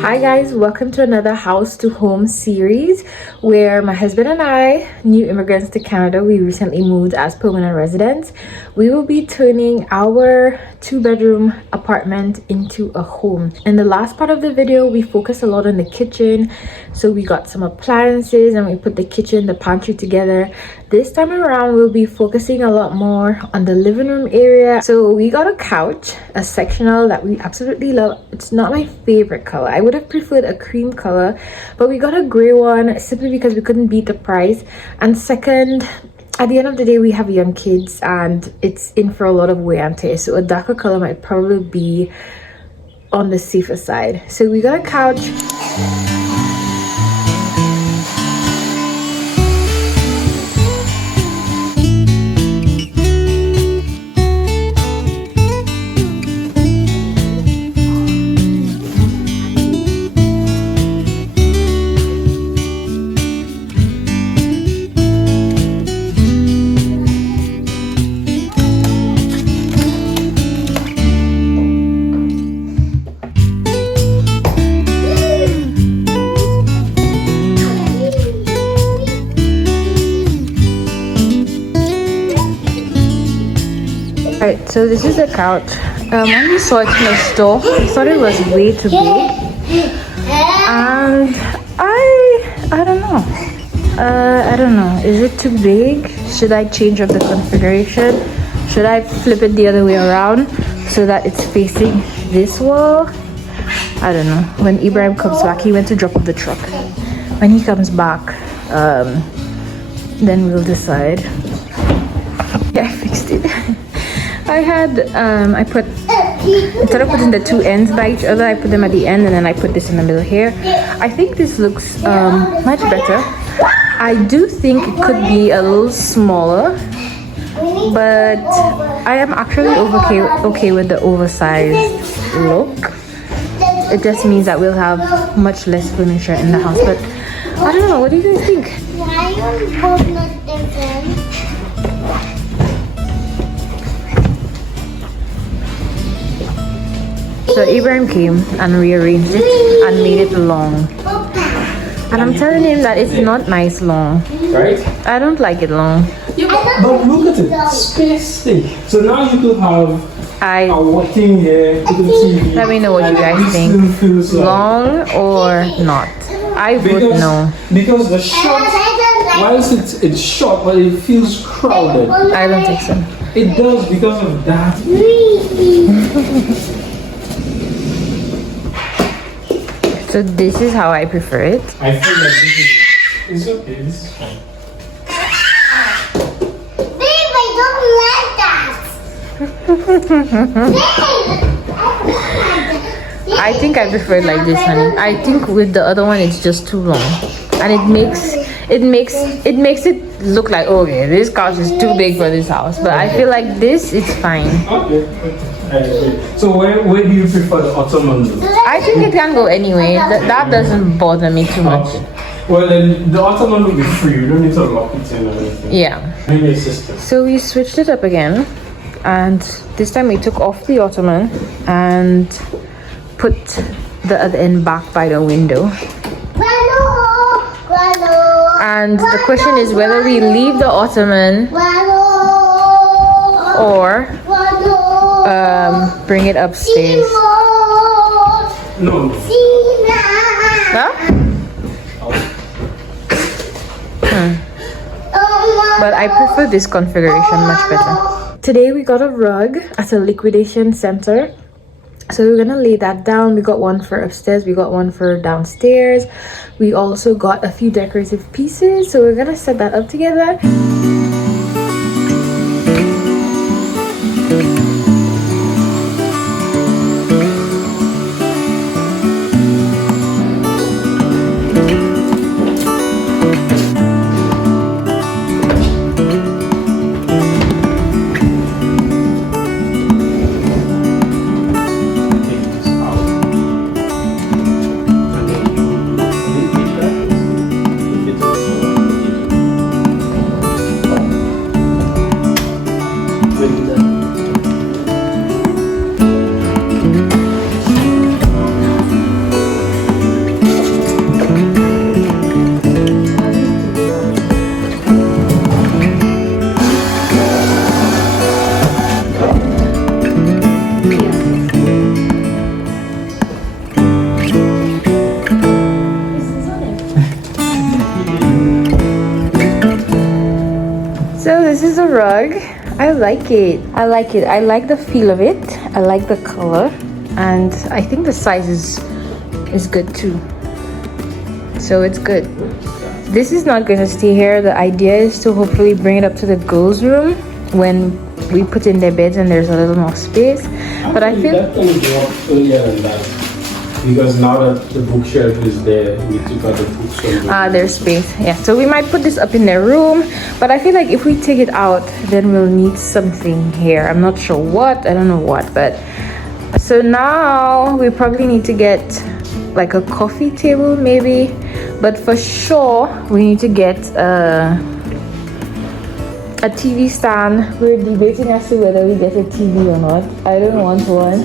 Hi guys, welcome to another house to home series where my husband and I, new immigrants to Canada, we recently moved as permanent residents. We will be turning our 2-bedroom apartment into a home. In the last part of the video, we focused a lot on the kitchen. So we got some appliances and we put the kitchen, the pantry together. This time around, we'll be focusing a lot more on the living room area. So we got a couch, a sectional that we absolutely love. It's not my favorite color. I would have preferred a cream color, but we got a gray one simply because we couldn't beat the price. And second, at the end of the day, we have young kids and it's in for a lot of wear and tear. So a darker color might probably be on the safer side. So we got a couch. Alright, so this is the couch. When we saw it in the store, we thought it was way too big. And I don't know. I don't know. Is it too big? Should I change up the configuration? Should I flip it the other way around so that it's facing this wall? I don't know. When Ibrahim comes back, he went to drop off the truck. When he comes back, then we'll decide. Yeah, I fixed it. I put, instead of putting the two ends by each other, I put them at the end and then I put this in the middle here. I think this looks much better. I do think it could be a little smaller, but I am actually okay with the oversized look. It just means that we'll have much less furniture in the house, but I don't know, what do you guys think? Why are we both not different? So Ibrahim came and rearranged it and made it long. And I'm telling him that it's not nice long. Right? I don't like it long. Yeah, but look at it. Space. So now you could have a working here, put the TV. Let me know what you guys think. Long or not? I would know. Because the shot, whilst it's short, but it feels crowded. I don't think so. It does because of that. So this is how I prefer it. I feel like this is okay. This is fine. Babe, I don't like that. I think I prefer it like this, honey. I think with the other one it's just too long. And it makes it look like, okay, this couch is too big for this house. But I feel like this is fine. Okay. So where do you prefer the ottoman? I think it can go anyway. That doesn't bother me too much. Well, then the ottoman will be free. You don't need to lock it in or anything. Yeah. Maybe a system. So we switched it up again, and this time we took off the ottoman and put the other end back by the window. And the question is whether we leave the ottoman or bring it upstairs. No. Huh? But I prefer this configuration much better. Today we got a rug at a liquidation center. So we're gonna lay that down. We got one for upstairs, we got one for downstairs. We also got a few decorative pieces. So we're gonna set that up together. rug. I like it. I like it. I like the feel of it. I like the color, and I think the size is good too. So it's good. This is not going to stay here. The idea is to hopefully bring it up to the girls' room when we put in their beds and there's a little more space. But I feel that can go up earlier than that, because now that the bookshelf is there, we took out the books. there's space. Yeah, so we might put this up in their room, but I feel like if we take it out, then we'll need something here. I'm not sure what. I don't know what, but so now we probably need to get like a coffee table maybe, but for sure we need to get a TV stand. We're debating as to whether we get a TV or not. I don't want one.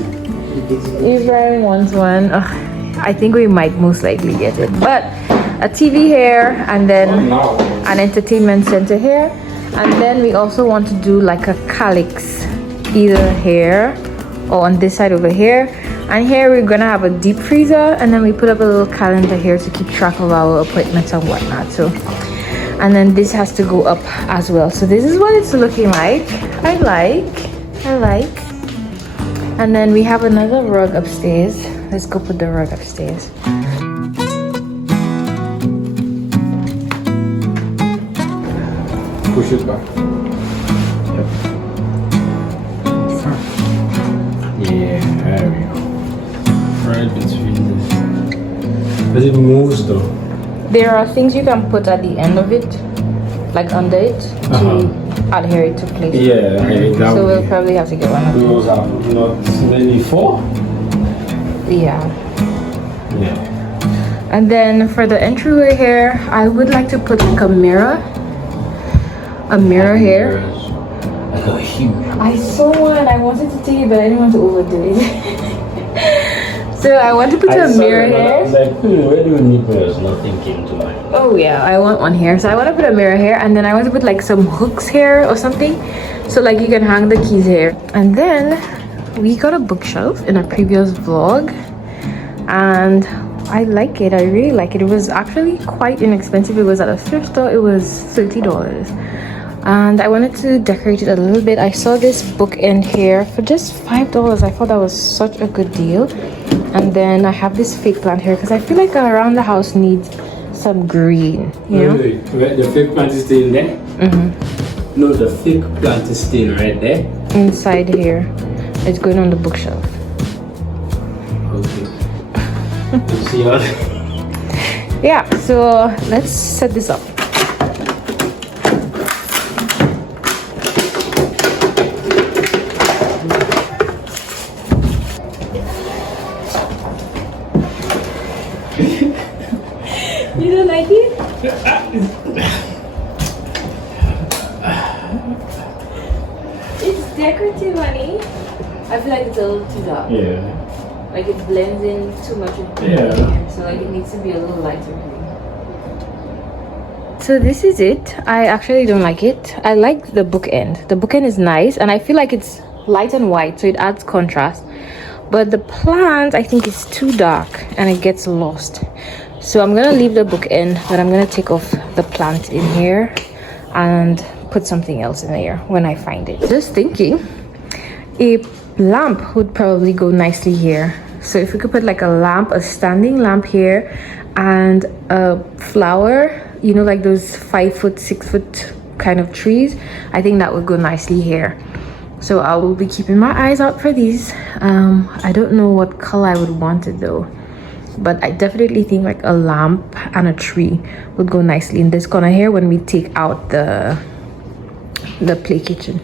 Ibrahim wants one. Ugh, I think we might most likely get it, but a TV here, and then an entertainment center here, and then we also want to do like a calyx either here or on this side over here. And here we're gonna have a deep freezer, and then we put up a little calendar here to keep track of our appointments and whatnot. So, and then this has to go up as well. So this is what it's looking like. I like. And then we have another rug upstairs. Let's go put the rug upstairs. Push it back. Yep. Yeah, there we go. Right between this. But it moves though. There are things you can put at the end of it, like under it, to adhere it to place. Yeah, that So we'll probably have to get one of those have not many for. Yeah. Yeah. And then for the entryway here, I would like to put like a mirror. A mirror here. Like a huge. I saw one. I wanted to take it, but I didn't want to overdo it. So I want to put a mirror here. I was like, where do we need mirrors? Nothing came to mind. Oh yeah, I want one here. So I want to put a mirror here, and then I want to put like some hooks here or something, so like you can hang the keys here. And then we got a bookshelf in a previous vlog, and I like it. I really like it. It was actually quite inexpensive. It was at a thrift store. It was $30. And I wanted to decorate it a little bit. I saw this bookend here for just $5. I thought that was such a good deal. And then I have this fake plant here because I feel like around the house needs some green, you know? Wait, the fake plant is still there? No, the fake plant is still right there. Inside here. It's going on the bookshelf. Okay. You see how? Yeah, so let's set this up. You don't like it? It's decorative, honey. I feel like it's a little too dark. Yeah. Like it blends in too much with the hair. So like it needs to be a little lighter. So this is it. I actually don't like it. I like the bookend. The bookend is nice, and I feel like it's light and white, so it adds contrast. But the plant, I think, is too dark and it gets lost. So I'm gonna leave the bookend, but I'm gonna take off the plant in here and put something else in there when I find it. Just thinking, a lamp would probably go nicely here. So if we could put like a lamp, a standing lamp here, and a flower, you know, like those 5 foot, 6 foot kind of trees, I think that would go nicely here. So I will be keeping my eyes out for these. I don't know what color I would want it though, but I definitely think like a lamp and a tree would go nicely in this corner here when we take out the play kitchen.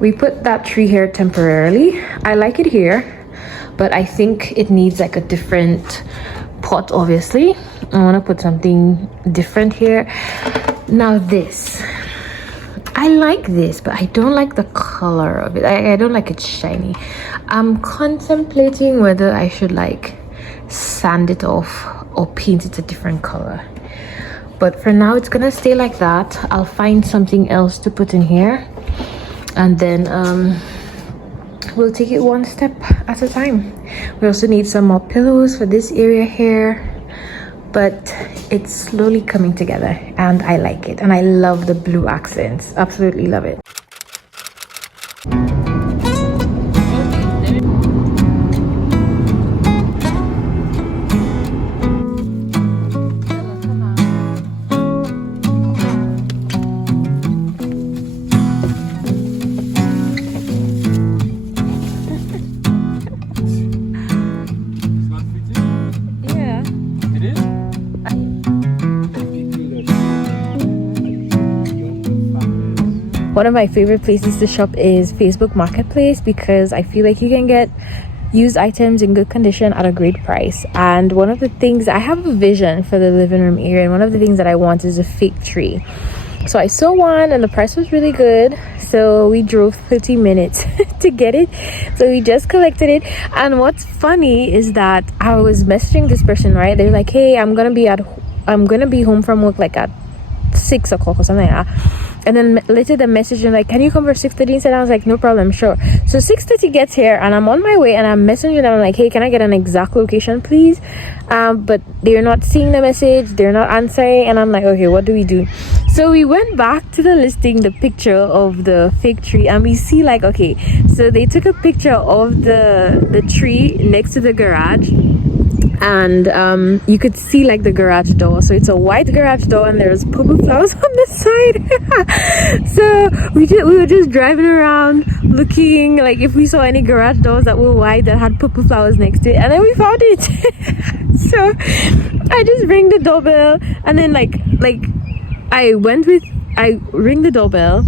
We put that tree here temporarily. I like it here, but I think it needs like a different pot. Obviously I want to put something different here. Now this, I like this, but I don't like the color of it. I don't like it shiny. I'm contemplating whether I should like sand it off or paint it a different color, but for now it's gonna stay like that. I'll find something else to put in here, and then we'll take it one step at a time. We also need some more pillows for this area here. but it's slowly coming together and I like it. And I love the blue accents, absolutely love it. One of my favorite places to shop is Facebook Marketplace because I feel like you can get used items in good condition at a great price. And one of the things, I have a vision for the living room area, and one of the things that I want is a fake tree. So I saw one and the price was really good, so we drove 30 minutes to get it. So we just collected it. And what's funny is that I was messaging this person, right? They're like, hey, I'm gonna be home from work like at 6 o'clock or something like that. And then later the message like, can you come for 6:30 instead? I was like, no problem, sure. So 6:30 gets here and I'm on my way and I'm messaging them like, hey, can I get an exact location please? But they're not seeing the message, they're not answering, and I'm like, okay, what do we do? So we went back to the listing, the picture of the fig tree, and we see like, okay, so they took a picture of the tree next to the garage, and you could see like the garage door. So it's a white garage door and there's purple flowers on the side. So we were just driving around looking like if we saw any garage doors that were white that had purple flowers next to it, and then we found it. So I just rang the doorbell, and then like I ring the doorbell,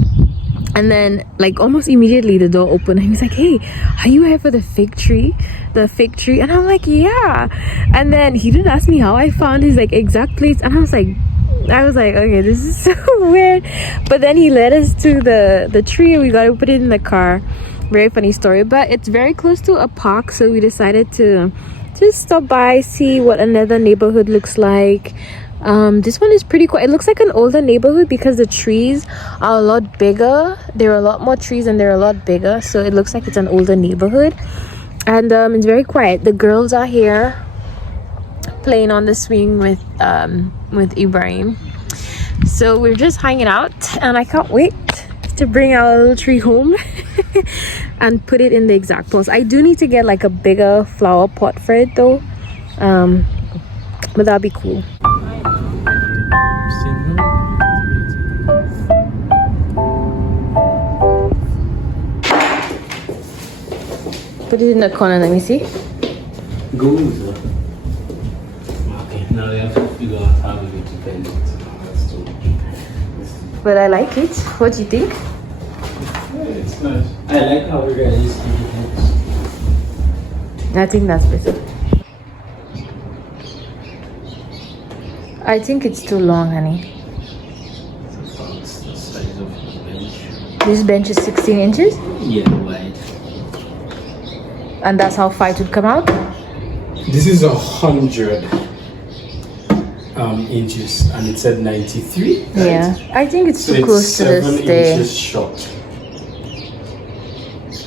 and then like almost immediately the door opened and he was like, hey, are you here for the fig tree? And I'm like, yeah. And then he didn't ask me how I found his like exact place, and I was like, okay, this is so weird. But then he led us to the tree and we got to put it in the car. Very funny story, but it's very close to a park, so we decided to just stop by, see what another neighborhood looks like. This one is pretty cool. It looks like an older neighborhood because the trees are a lot bigger. There are a lot more trees and they're a lot bigger, so it looks like it's an older neighborhood. And it's very quiet. The girls are here playing on the swing with Ibrahim. So we're just hanging out, and I can't wait to bring our little tree home and put it in the exact pose. I do need to get like a bigger flower pot for it though, but that'd be cool. Put it in the corner, let me see. Go with it. Okay, now we have to figure out how we're going to bend it. But I like it. What do you think? Yeah, it's nice. I like how we're going to use things. I think that's better. I think it's too long, honey. It's the size of the bench. This bench is 16 inches? Yeah, wide. And that's how 5 would come out? This is 100 inches, and it said 93. Right? Yeah, I think it's so too close to this 7 inches short.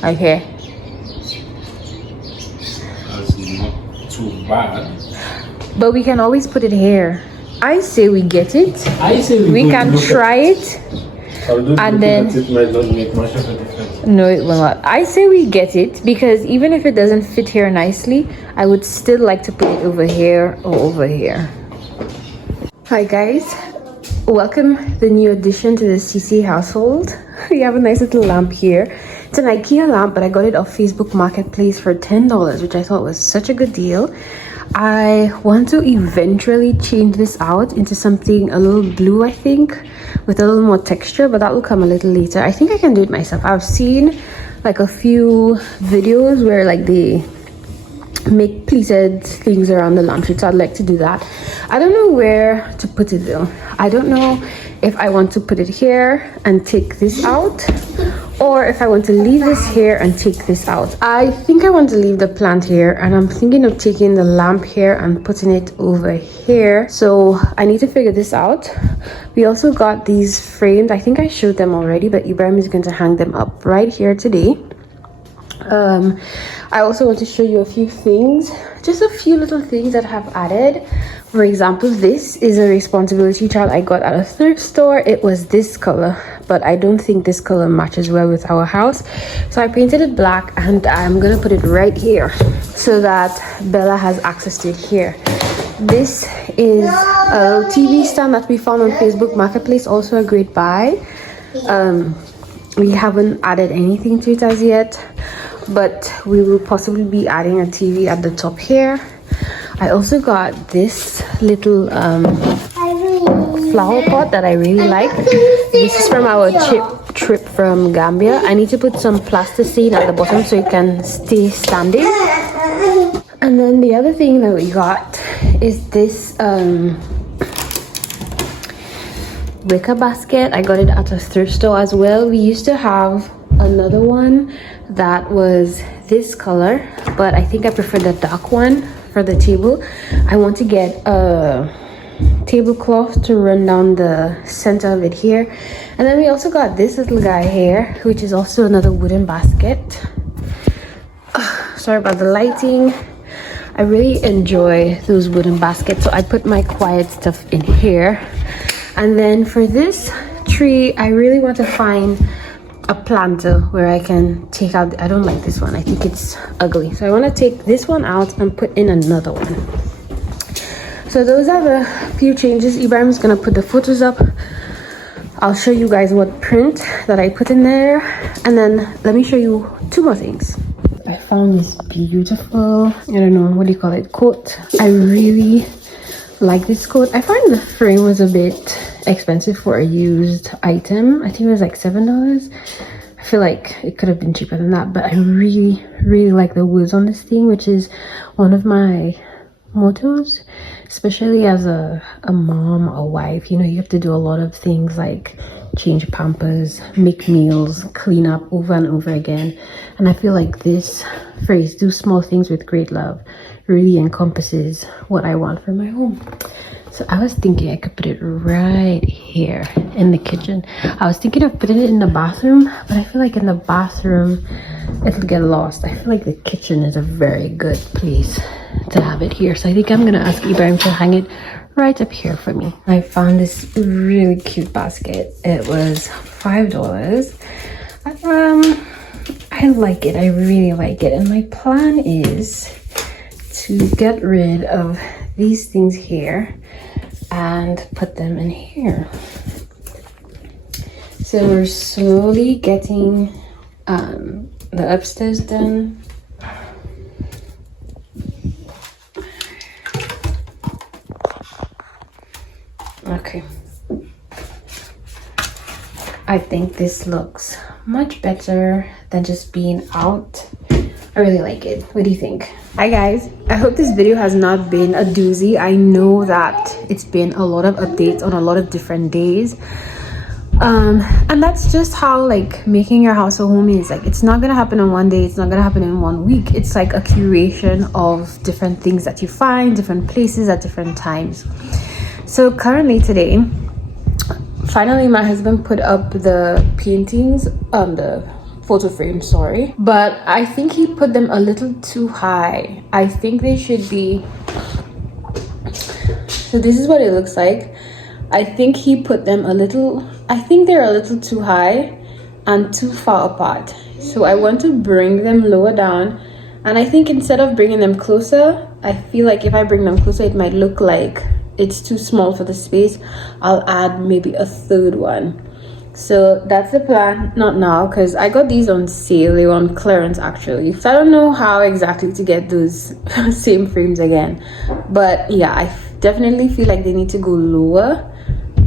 Okay. That's not too bad. But we can always put it here. I say we get it. I say we can try it. And then it might not make much of a difference. No, it will not. I say we get it because even if it doesn't fit here nicely, I would still like to put it over here or over here. Hi guys, welcome the new addition to the CC household. We have a nice little lamp here. It's an IKEA lamp, but I got it off Facebook Marketplace for $10, which I thought was such a good deal. I want to eventually change this out into something a little blue, I think, with a little more texture, but that will come a little later. I think I can do it myself. I've seen like a few videos where like they make pleated things around the lampshade, so I'd like to do that. I don't know where to put it though. I don't know if I want to put it here and take this out, or if I want to leave this here and take this out. I think I want to leave the plant here, and I'm thinking of taking the lamp here and putting it over here. So I need to figure this out. We also got these framed. I think I showed them already, but Ibrahim is going to hang them up right here today. I also want to show you a few things, just a few little things that I have added. For example, this is a responsibility chart I got at a thrift store. It was this color, but I don't think this color matches well with our house, so I painted it black, and I'm gonna put it right here so that Bella has access to it here. This is a TV stand that we found on Facebook Marketplace, also a great buy. We haven't added anything to it as yet, but we will possibly be adding a TV at the top here. I also got this little flower pot that I really like. This is from our trip from Gambia. I need to put some plasticine at the bottom so it can stay standing. And then the other thing that we got is this wicker basket. I got it at a thrift store as well. We used to have another one that was this color, but I think I prefer the dark one for the table. I want to get a tablecloth to run down the center of it here. And then we also got this little guy here, which is also another wooden basket. Sorry about the lighting. I really enjoy those wooden baskets, so I put my quiet stuff in here. And then for this tree, I really want to find a planter where I can take out. I don't like this one. I think it's ugly. So I want to take this one out and put in another one. So those are the few changes. Ibrahim's going to put the photos up. I'll show you guys what print that I put in there. And then let me show you two more things. I found this beautiful, I don't know, what do you call it, coat. I really like this coat. I find the frame was a bit expensive for a used item. I think it was like $7. I feel like it could have been cheaper than that, but I really like the woods on this thing, which is one of my mottos, especially as a mom or wife. You know, you have to do a lot of things like change pampers, make meals, clean up over and over again. And I feel like this phrase, do small things with great love, really encompasses what I want for my home. So I was thinking I could put it right here in the kitchen. I was thinking of putting it in the bathroom, but I feel like in the bathroom it'll get lost. I feel like the kitchen is a very good place to have it here. So I think I'm gonna ask Ibrahim to hang it right up here for me. I found this really cute basket. It was $5. I like it. I really like it. And my plan is to get rid of these things here and put them in here. So we're slowly getting the upstairs done. Okay, I think this looks much better than just being out. I really like it. What do you think? Hi guys, I hope this video has not been a doozy. I know that it's been a lot of updates on a lot of different days, and that's just how like making your house a home is. Like, it's not gonna happen in one day, it's not gonna happen in 1 week. It's like a curation of different things that you find, different places at different times. So currently today, finally my husband put up the paintings on the photo frame, sorry, but I think he put them a little too high. I think they should be, so this is what it looks like. I think he put them a little, I think they're a little too high and too far apart. So I want to bring them lower down, and I think instead of bringing them closer, I feel like if I bring them closer it might look like it's too small for the space. I'll add maybe a third one. So that's the plan. Not now, because I got these on sale. They were on clearance actually, so I don't know how exactly to get those same frames again. But yeah, I definitely feel like they need to go lower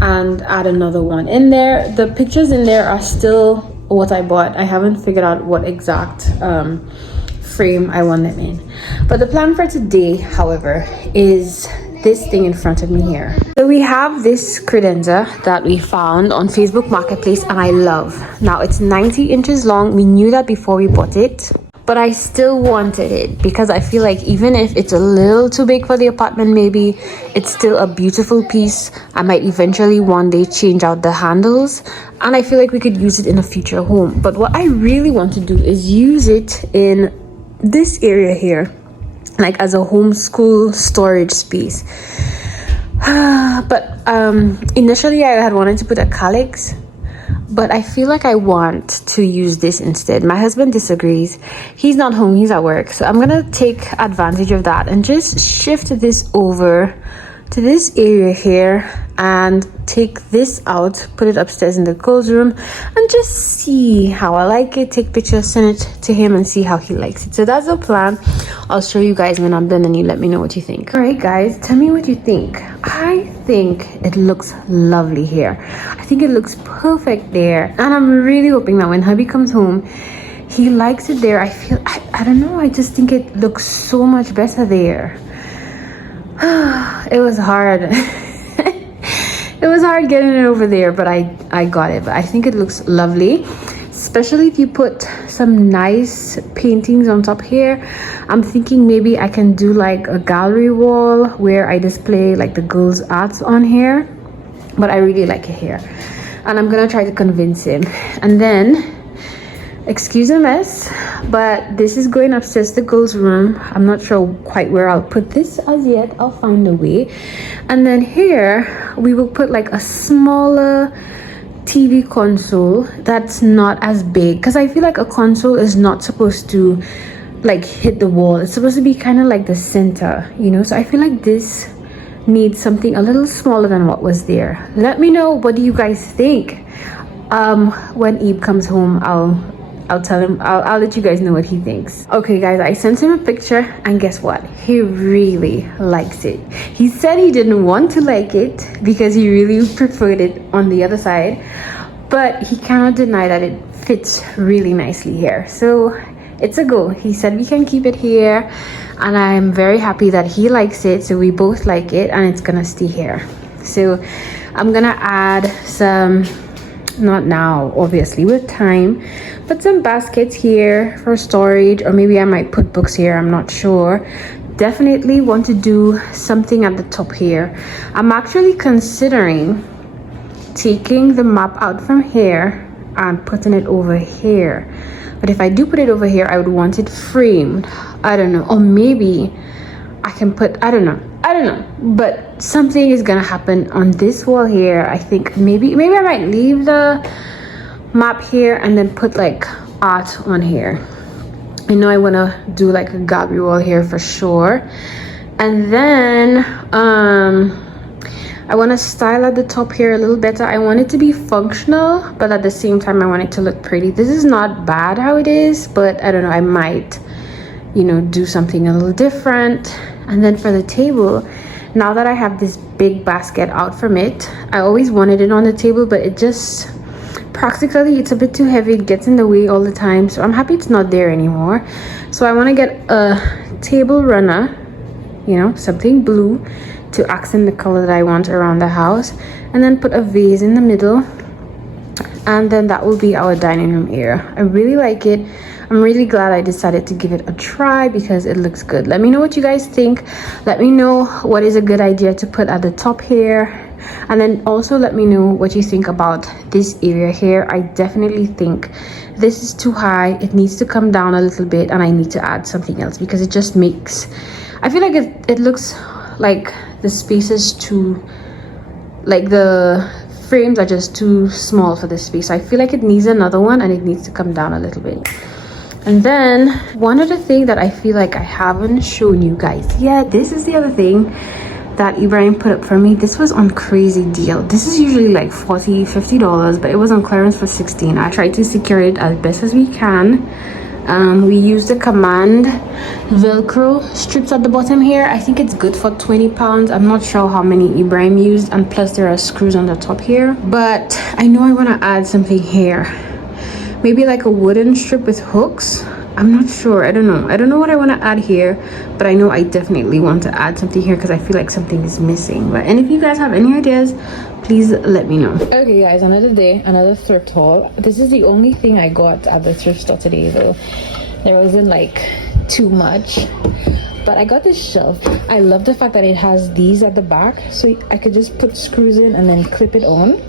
and add another one in there. The pictures in there are still what I bought. I haven't figured out what exact frame I want them in. But the plan for today, however, is this thing in front of me here. So we have this credenza that we found on Facebook Marketplace and I love. Now it's 90 inches long. We knew that before we bought it, but I still wanted it because I feel like even if it's a little too big for the apartment, maybe it's still a beautiful piece. I might eventually one day change out the handles, and I feel like we could use it in a future home. But what I really want to do is use it in this area here, like as a homeschool storage space. But initially I had wanted to put a calyx, but I feel like I want to use this instead. My husband disagrees. He's not home, he's at work. So I'm gonna take advantage of that and just shift this over to this area here and take this out, put it upstairs in the girls' room, and just see how I like it. Take pictures, send it to him, and see how he likes it. So that's the plan. I'll show you guys when I'm done, and you let me know what you think. All right, guys, tell me what you think. I think it looks lovely here. I think it looks perfect there, and I'm really hoping that when hubby comes home, he likes it there. I don't know, I just think it looks so much better there. It was hard. It was hard getting it over there, but I got it. But I think it looks lovely, especially if you put some nice paintings on top here. I'm thinking maybe I can do like a gallery wall where I display like the girls' arts on here. But I really like it here, and I'm gonna try to convince him. And then, excuse the mess, but this is going upstairs to the girls' room. I'm not sure quite where I'll put this as yet. I'll find a way. And then here we will put like a smaller TV console that's not as big, because I feel like a console is not supposed to like hit the wall. It's supposed to be kind of like the center, you know. So I feel like this needs something a little smaller than what was there. Let me know, what do you guys think? When Ebe comes home, I'll tell him, I'll let you guys know what he thinks. Okay guys, I sent him a picture, and guess what? He really likes it. He said he didn't want to like it because he really preferred it on the other side, but he cannot deny that it fits really nicely here. So it's a go. He said we can keep it here, and I'm very happy that he likes it. So we both like it, and it's gonna stay here. So I'm gonna add some, not now obviously, with time, but some baskets here for storage, or maybe I might put books here, I'm not sure. Definitely want to do something at the top here. I'm actually considering taking the map out from here and putting it over here. But if I do put it over here, I would want it framed. I don't know, or maybe I can put, I don't know, but something is gonna happen on this wall here. I think maybe I might leave the map here and then put like art on here. I know I want to do like a gallery wall here for sure. And then I want to style at the top here a little better. I want it to be functional, but at the same time I want it to look pretty. This is not bad how it is, but I don't know, I might, you know, do something a little different. And then for the table, now that I have this big basket out from it, I always wanted it on the table, but it just, practically it's a bit too heavy, it gets in the way all the time. So I'm happy it's not there anymore. So I want to get a table runner, you know, something blue to accent the color that I want around the house, and then put a vase in the middle, and then that will be our dining room area. I really like it. I'm really glad I decided to give it a try because it looks good. Let me know what you guys think. Let me know what is a good idea to put at the top here, and then also let me know what you think about this area here. I definitely think this is too high. It needs to come down a little bit, and I need to add something else because it just makes, I feel like it looks like the space is too, like the frames are just too small for this space. So I feel like it needs another one, and it needs to come down a little bit. And then one other thing that I feel like I haven't shown you guys yet, this is the other thing that Ibrahim put up for me. This was on crazy deal. This is usually like $40-50, but it was on clearance for $16. I tried to secure it as best as we can. We used the Command Velcro strips at the bottom here. I think it's good for 20 pounds. I'm not sure how many Ibrahim used, and plus there are screws on the top here. But I know I want to add something here, maybe like a wooden strip with hooks. I'm not sure. I don't know what I want to add here, but I know I definitely want to add something here because I feel like something is missing. And if you guys have any ideas, please let me know. Okay guys, another day, another thrift haul. This is the only thing I got at the thrift store today though. There wasn't like too much. But I got this shelf. I love the fact that it has these at the back, so I could just put screws in and then clip it on.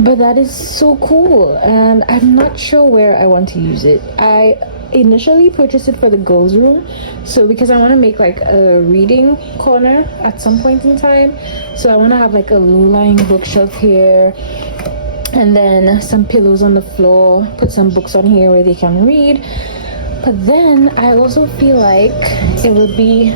But that is so cool, and I'm not sure where I want to use it. I initially purchased it for the girls' room, so because I want to make like a reading corner at some point in time. So I want to have like a low-lying bookshelf here, and then some pillows on the floor, put some books on here where they can read. But then I also feel like it would be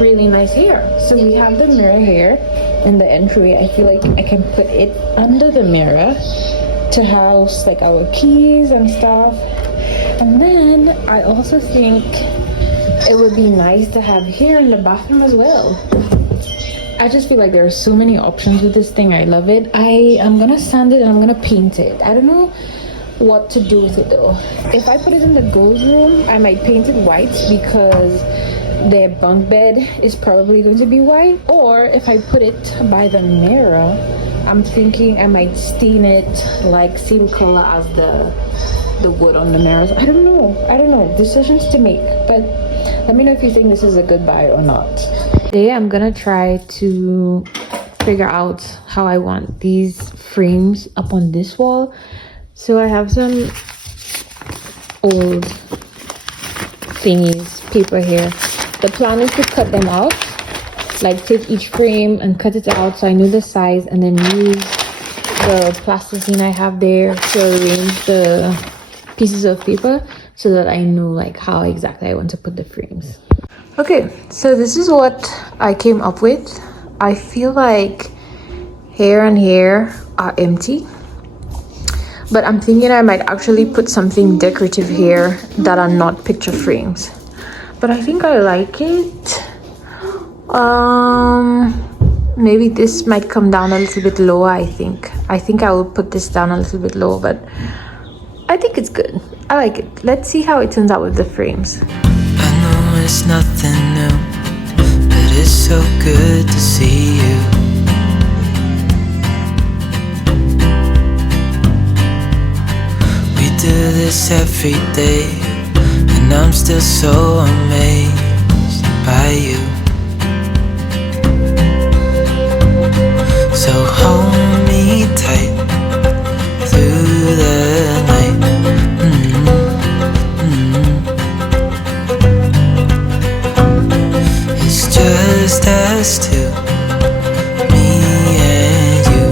really nice here. So we have the mirror here in the entryway. I feel like I can put it under the mirror to house like our keys and stuff. And then I also think it would be nice to have here in the bathroom as well. I just feel like there are so many options with this thing. I love it. I am gonna sand it and I'm gonna paint it. I don't know what to do with it though. If I put it in the girls' room, I might paint it white because their bunk bed is probably going to be white. Or if I put it by the mirror, I'm thinking I might stain it like same color as the wood on the mirrors. I don't know. Decisions to make. But let me know if you think this is a good buy or not. Today I'm gonna try to figure out how I want these frames up on this wall. So I have some old thingies, paper here. The plan is to cut them out, like take each frame and cut it out so I know the size, and then use the plasticine I have there to arrange the pieces of paper so that I know like how exactly I want to put the frames. Okay, so this is what I came up with. I feel like here and here are empty. But I'm thinking I might actually put something decorative here that are not picture frames. But I think I like it. Maybe this might come down a little bit lower, I think. I think I will put this down a little bit lower, but I think it's good. I like it. Let's see how it turns out with the frames. I know it's nothing new, but it's so good to see you. Do this every day, and I'm still so amazed by you. So hold me tight through the night. It's just us two, me and you.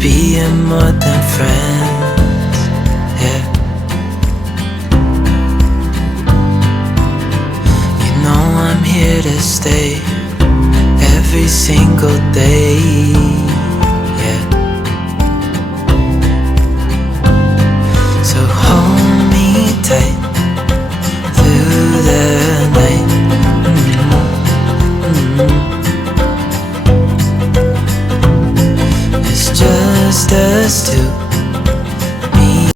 Being more than friends, yeah. You know I'm here to stay every single day, yeah. So hold me tight through the night. It's just us two.